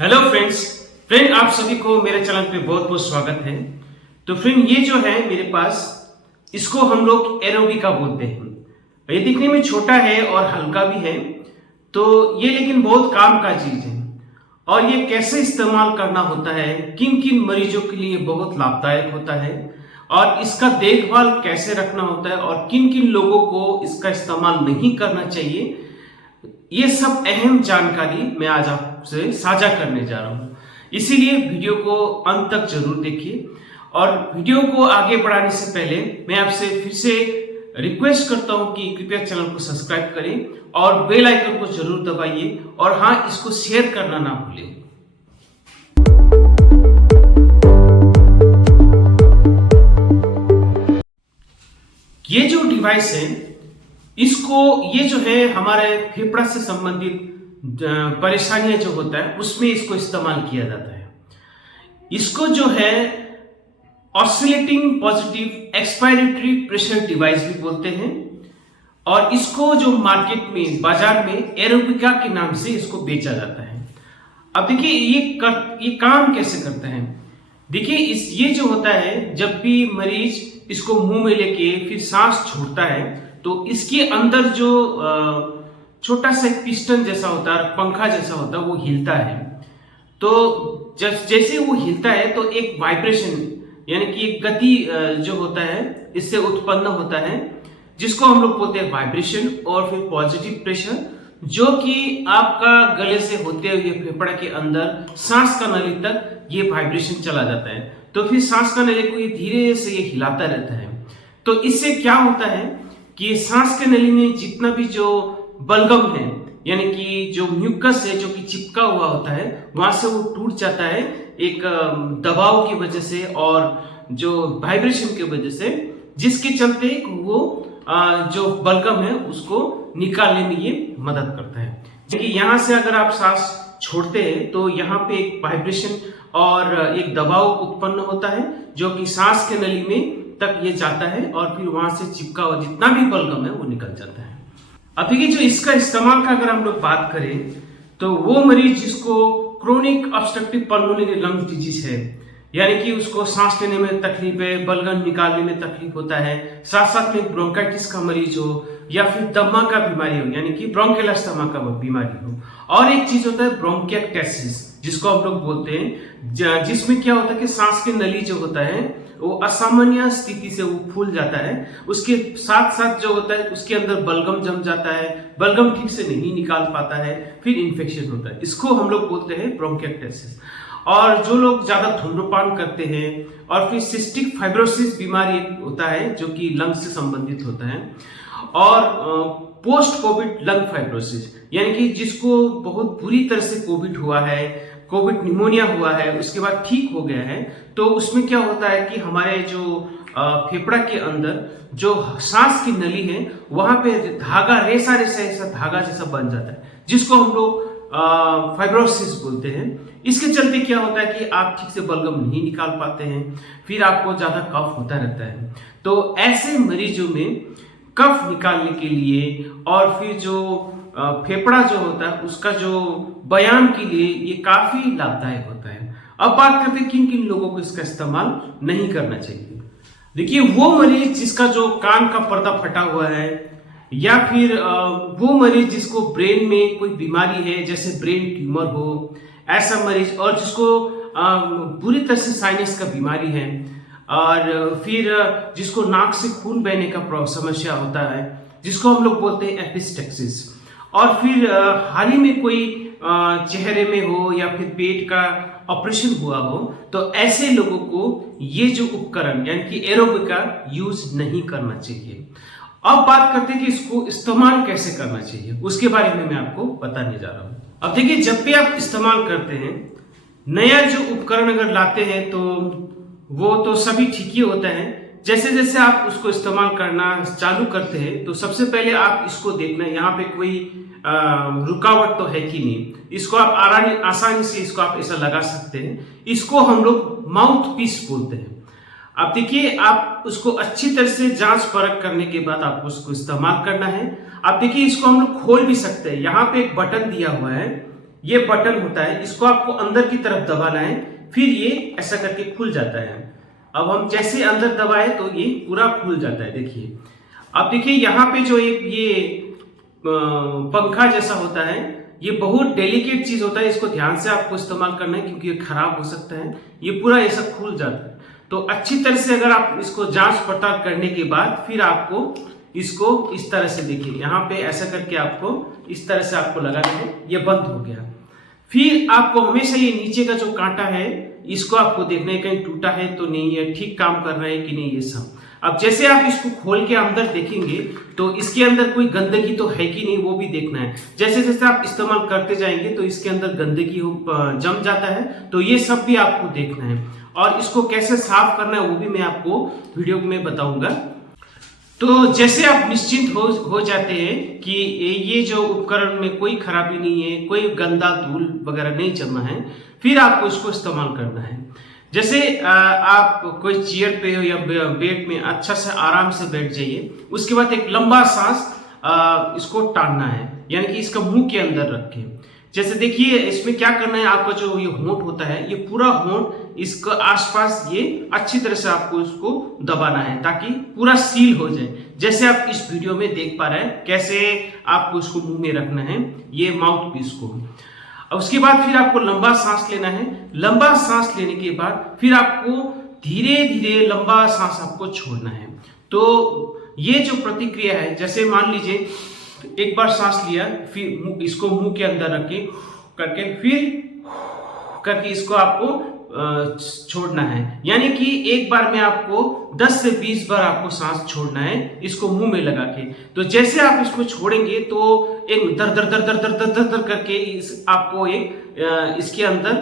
Hello friend आप सभी को मेरे चैनल पे बहुत बहुत स्वागत है। तो फ्रेंड ये जो है मेरे पास, इसको हम लोग एरोबिका बोलते हैं। ये दिखने में छोटा है और हल्का भी है, तो ये लेकिन बहुत काम का चीज है। और ये कैसे इस्तेमाल करना होता है, किन किन मरीजों के लिए बहुत लाभदायक होता है, और इसका देखभाल कैसे रखना होता है, और किन किन लोगों को इसका इस्तेमाल नहीं करना चाहिए, ये सब अहम जानकारी मैं आज आपसे साझा करने जा रहा हूं। इसीलिए वीडियो को अंत तक जरूर देखिए। और वीडियो को आगे बढ़ाने से पहले मैं आपसे फिर से रिक्वेस्ट करता हूं कि कृपया चैनल को सब्सक्राइब करें और बेल आइकन को जरूर दबाइए, और हाँ, इसको शेयर करना ना भूलें। ये जो डिवाइस है, इसको ये जो है हमारे फेफड़ा से संबंधित परेशानियां जो होता है उसमें इसको इस्तेमाल किया जाता है। इसको जो है oscillating positive expiratory pressure device भी बोलते हैं, और इसको जो मार्केट में बाजार में एरोबिका के नाम से इसको बेचा जाता है। अब देखिए ये काम कैसे करता है। देखिए ये जो होता है, जब भी मरीज इसको मुंह में लेके फिर सांस छोड़ता है, तो इसके अंदर जो छोटा सा पिस्टन जैसा होता है, पंखा जैसा होता है, वो हिलता है। तो जैसे वो हिलता है तो एक वाइब्रेशन यानी कि एक गति जो होता है इससे उत्पन्न होता है, जिसको हम लोग बोलते हैं वाइब्रेशन। और फिर पॉजिटिव प्रेशर, जो कि आपका गले से होते हुए फेफड़ा के अंदर सांस का नली तक ये वाइब्रेशन चला जाता है। तो फिर सांस का नली को ये धीरे से ये हिलाता रहता है। तो इससे क्या होता है कि सांस के नली में जितना भी जो बलगम है, यानी कि जो म्यूकस है जो कि चिपका हुआ होता है, वहां से वो टूट जाता है एक दबाव की वजह से और जो वाइब्रेशन की वजह से, जिसके चलते वो जो बलगम है उसको निकालने में ये मदद करता है। देखिए यहां से अगर आप सांस छोड़ते हैं तो यहाँ पे एक वाइब्रेशन और एक दबाव उत्पन्न होता है, जो कि सांस के नली में तक ये जाता है, और फिर वहां से चिपका हुआ जितना भी बलगम है वो निकल जाता है। अब देखिए जो इसका इस्तेमाल का अगर हम लोग बात करें, तो वो मरीज जिसको chronic obstructive pulmonary lung disease है, यानी कि उसको सांस लेने में तकलीफ है, बलगम निकालने में तकलीफ होता है, साथ साथ में ब्रोंकाइटिस का मरीज हो, या फिर दमा का बीमारी हो, यानी कि ब्रोंकियल अस्थमा का बीमारी हो, और एक चीज होता है ब्रोंकिएक्टेसिस, जिसको हम लोग बोलते हैं, जिसमें क्या होता है कि सांस की नली जो होता है वो असामान्य स्थिति से वो फूल जाता है। उसके साथ साथ जो होता है उसके अंदर बलगम जम जाता है, बलगम ठीक से नहीं निकाल पाता है, फिर इन्फेक्शन होता है। इसको हम लोग बोलते हैं ब्रोंकिएक्टेसिस। और जो लोग ज्यादा धूम्रपान करते हैं, और फिर सिस्टिक फाइब्रोसिस बीमारी होता है जो कि लंग से संबंधित होता है, और पोस्ट कोविड लंग फाइब्रोसिस, यानी कि जिसको बहुत बुरी तरह से कोविड हुआ है, कोविड निमोनिया हुआ है, उसके बाद ठीक हो गया है, तो उसमें क्या होता है कि हमारे जो फेफड़ा के अंदर जो सांस की नली है वहां पे धागा रेसा ऐसा धागा जैसा बन जाता है, जिसको हम लोग फाइब्रोसिस बोलते हैं। इसके चलते क्या होता है कि आप ठीक से बलगम नहीं निकाल पाते हैं, फिर आपको ज्यादा कफ होता रहता है। तो ऐसे मरीजों में कफ निकालने के लिए, और फिर जो फेफड़ा जो होता है उसका जो बयान के लिए ये काफी लाभदायक होता है। अब बात करते हैं किन किन लोगों को इसका इस्तेमाल नहीं करना चाहिए। देखिए वो मरीज जिसका जो कान का पर्दा फटा हुआ है, या फिर वो मरीज जिसको ब्रेन में कोई बीमारी है जैसे ब्रेन ट्यूमर हो, ऐसा मरीज, और जिसको बुरी तरह से साइनस का बीमारी है, और फिर जिसको नाक से खून बहने का समस्या होता है, जिसको हम लोग बोलते हैं एपिस्टेक्सिस, और फिर हाल ही में कोई चेहरे में हो या फिर पेट का ऑपरेशन हुआ हो, तो ऐसे लोगों को ये जो उपकरण यानी कि एरोबिका यूज नहीं करना चाहिए। अब बात करते हैं कि इसको इस्तेमाल कैसे करना चाहिए, उसके बारे में मैं आपको बताने जा रहा हूं। अब देखिए जब भी आप इस्तेमाल करते हैं, नया जो उपकरण अगर लाते हैं तो वो तो सभी ठीक ही होता है। जैसे जैसे आप उसको इस्तेमाल करना चालू करते हैं, तो सबसे पहले आप इसको देखना है यहाँ पे कोई रुकावट तो है कि नहीं। इसको आप आसानी से इसको आप ऐसा लगा सकते हैं। इसको हम लोग माउथ पीस बोलते हैं। अब देखिए आप उसको अच्छी तरह से जांच परख करने के बाद आपको उसको इस्तेमाल करना है। अब देखिए इसको हम लोग खोल भी सकते हैं। यहाँ पे एक बटन दिया हुआ है, ये बटन होता है, इसको आपको अंदर की तरफ दबाना है, फिर ये ऐसा करके खुल जाता है। अब हम जैसे अंदर दबाए तो ये पूरा खुल जाता है। देखिए, अब देखिए यहाँ पे जो एक ये पंखा जैसा होता है, ये बहुत डेलिकेट चीज होता है, इसको ध्यान से आपको इस्तेमाल करना है क्योंकि ये खराब हो सकता है। ये पूरा ऐसा खुल जाता है, तो अच्छी तरह से अगर आप इसको जांच पड़ताल करने के बाद फिर आपको इसको इस तरह से, देखिए यहाँ पे ऐसा करके आपको इस तरह से आपको लगाना है। ये बंद हो गया। फिर आपको हमेशा ये नीचे का जो कांटा है इसको आपको देखना है कहीं टूटा है तो नहीं है, ठीक काम कर रहा है कि नहीं, ये सब। अब जैसे आप इसको खोल के अंदर देखेंगे तो इसके अंदर कोई गंदगी तो है कि नहीं वो भी देखना है। जैसे जैसे आप इस्तेमाल करते जाएंगे तो इसके अंदर गंदगी जम जाता है, तो ये सब भी आपको देखना है। और इसको कैसे साफ करना है वो भी मैं आपको वीडियो में बताऊंगा। तो जैसे आप निश्चिंत हो जाते हैं कि ये जो उपकरण में कोई खराबी नहीं है, कोई गंदा धूल वगैरह नहीं जमा है, फिर आपको इसको इस्तेमाल करना है। जैसे आप कोई चेयर पे हो या बेड में अच्छा से आराम से बैठ जाइए। उसके बाद एक लंबा सांस इसको टानना है, यानी कि इसका मुंह के अंदर रखें। जैसे देखिए इसमें क्या करना है, आपका जो ये होंठ होता है, ये पूरा होंठ इसका आसपास ये अच्छी तरह से आपको इसको दबाना है ताकि पूरा सील हो जाए। जैसे आप इस वीडियो में देख पा रहे हैं कैसे आपको इसको मुंह में रखना है, ये माउथ पीस को। उसके बाद फिर आपको लंबा सांस लेना है। लंबा सांस लेने के बाद फिर आपको धीरे धीरे लंबा सांस आपको छोड़ना है। तो ये जो प्रतिक्रिया है, जैसे मान लीजिए एक बार सांस लिया, फिर इसको मुंह के अंदर रखे करके फिर करके इसको आपको छोड़ना है। यानी कि एक बार में आपको 10 से 20 बार आपको सांस छोड़ना है इसको मुंह में लगा के। तो जैसे आप इसको छोड़ेंगे तो एक दर दर दर दर दर दर दर दर करके आपको एक इसके अंदर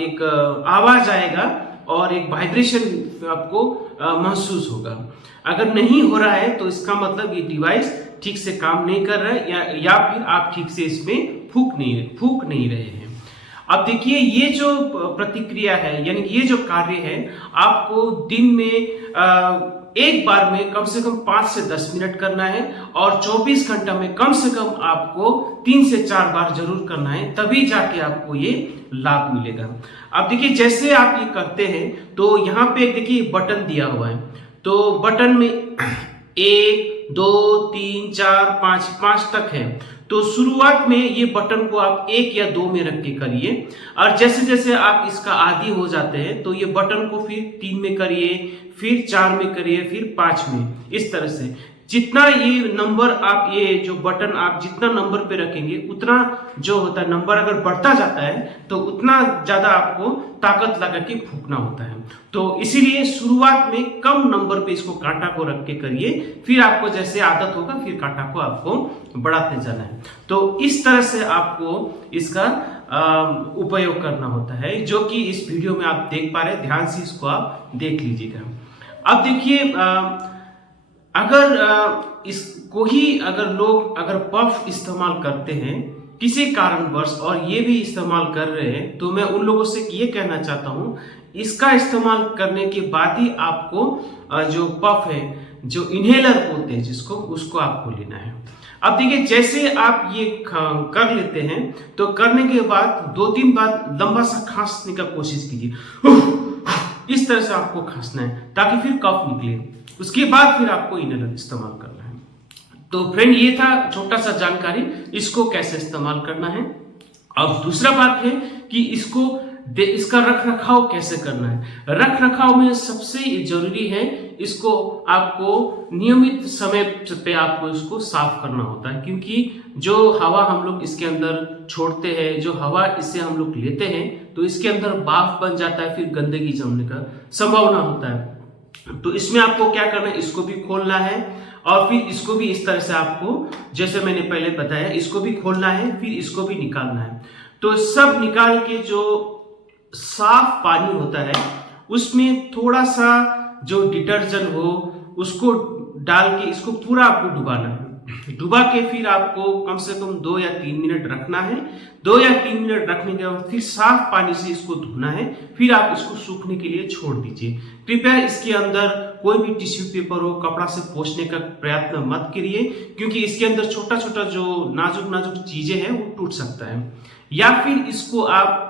एक आवाज आएगा और एक वाइब्रेशन आपको महसूस होगा। अगर नहीं हो रहा है तो इसका मतलब ये डिवाइस ठीक से काम नहीं कर रहा है या फिर आप ठीक से इसमें फूंक नहीं रहे हैं। अब देखिए ये जो प्रतिक्रिया है, यानी कि ये जो कार्य है, आपको दिन में एक बार में कम से कम 5 से 10 मिनट करना है और 24 घंटा में कम से कम आपको 3 से 4 बार जरूर करना है, तभी जाके आपको ये लाभ मिलेगा। अब देखिए जैसे आप ये करते हैं तो यहाँ पे देखिए बटन दिया हुआ है, तो बटन में 1 2 3 4 5 तक है। तो शुरुआत में ये बटन को आप 1 या 2 में रख के करिए, और जैसे जैसे आप इसका आदी हो जाते हैं तो ये बटन को फिर 3 में करिए, फिर 4 में करिए, फिर 5 में। इस तरह से जितना ये नंबर आप ये जो बटन आप जितना नंबर पे रखेंगे उतना जो होता है नंबर अगर बढ़ता जाता है तो उतना ज्यादा आपको ताकत लगा के फूंकना होता है। तो इसीलिए शुरुआत में कम नंबर पे इसको कांटा को रख के करिए, फिर आपको जैसे आदत होगा फिर कांटा को आपको बढ़ाते जाना है। तो इस तरह से आपको इसका उपयोग करना होता है, जो कि इस वीडियो में आप देख पा रहे हैं। ध्यान से इसको आप देख लीजिएगा। अब देखिए अगर इसको ही अगर पफ इस्तेमाल करते हैं किसी कारणवश और ये भी इस्तेमाल कर रहे हैं, तो मैं उन लोगों से ये कहना चाहता हूँ, इसका इस्तेमाल करने के बाद ही आपको जो पफ है, जो इनहेलर बोलते हैं जिसको, उसको आपको लेना है। अब देखिए जैसे आप ये कर लेते हैं तो करने के बाद 2-3 बार लंबा सा खांसने का कोशिश कीजिए। इस तरह से आपको खांसना है ताकि फिर कफ निकले। उसके बाद फिर आपको इनहेलर इस्तेमाल करना है। तो फ्रेंड ये था छोटा सा जानकारी, इसको कैसे इस्तेमाल करना है। अब दूसरा बात है कि इसका रख रखाव कैसे करना है। रख रखाव में सबसे जरूरी है, इसको आपको नियमित समय पे आपको इसको साफ करना होता है, क्योंकि जो हवा हम लोग इसके अंदर छोड़ते हैं, जो हवा इससे हम लोग लेते हैं, तो इसके अंदर भाप बन जाता है, फिर गंदगी जमने का संभावना होता है। तो इसमें आपको क्या करना है, इसको भी खोलना है और फिर इसको भी इस तरह से आपको, जैसे मैंने पहले बताया, इसको भी खोलना है, फिर इसको भी निकालना है। तो सब निकाल के जो साफ पानी होता है उसमें थोड़ा सा जो डिटर्जेंट हो उसको डाल के इसको पूरा आपको डुबाना है। डुबा के फिर आपको कम से कम 2 या 3 मिनट रखना है। 2 या 3 मिनट रखने के बाद फिर साफ पानी से इसको धोना है, फिर आप इसको सूखने के लिए छोड़ दीजिए। कृपया इसके अंदर कोई भी टिश्यू पेपर हो, कपड़ा से पोंछने का प्रयत्न मत करिए, क्योंकि इसके अंदर छोटा छोटा जो नाजुक नाजुक चीजें हैं वो टूट सकता है। या फिर इसको आप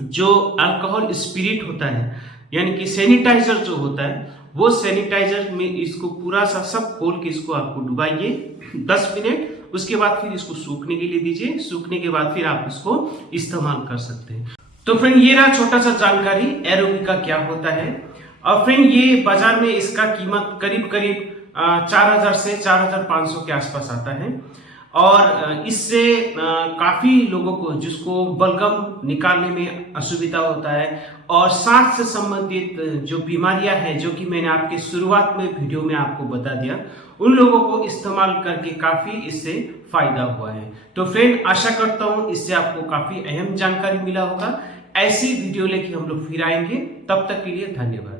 जो अल्कोहल स्पिरिट होता है यानी कि सैनिटाइजर जो होता है, वो सैनिटाइजर में इसको पूरा सा सब खोल के इसको आपको डुबाइए 10 मिनट। उसके बाद फिर इसको सूखने के लिए दीजिए। सूखने के बाद फिर आप इसको इस्तेमाल कर सकते हैं। तो फ्रेंड ये रहा छोटा सा जानकारी एरोबिका क्या होता है। और फ्रेंड ये बाजार में इसका कीमत करीब करीब 4000 से 4500 के आसपास आता है। और इससे काफी लोगों को जिसको बलगम निकालने में असुविधा होता है और सांस से संबंधित जो बीमारियां हैं, जो कि मैंने आपके शुरुआत में वीडियो में आपको बता दिया, उन लोगों को इस्तेमाल करके काफी इससे फायदा हुआ है। तो फ्रेंड आशा करता हूं इससे आपको काफी अहम जानकारी मिला होगा। ऐसी वीडियो लेके हम लोग फिर आएंगे, तब तक के लिए धन्यवाद।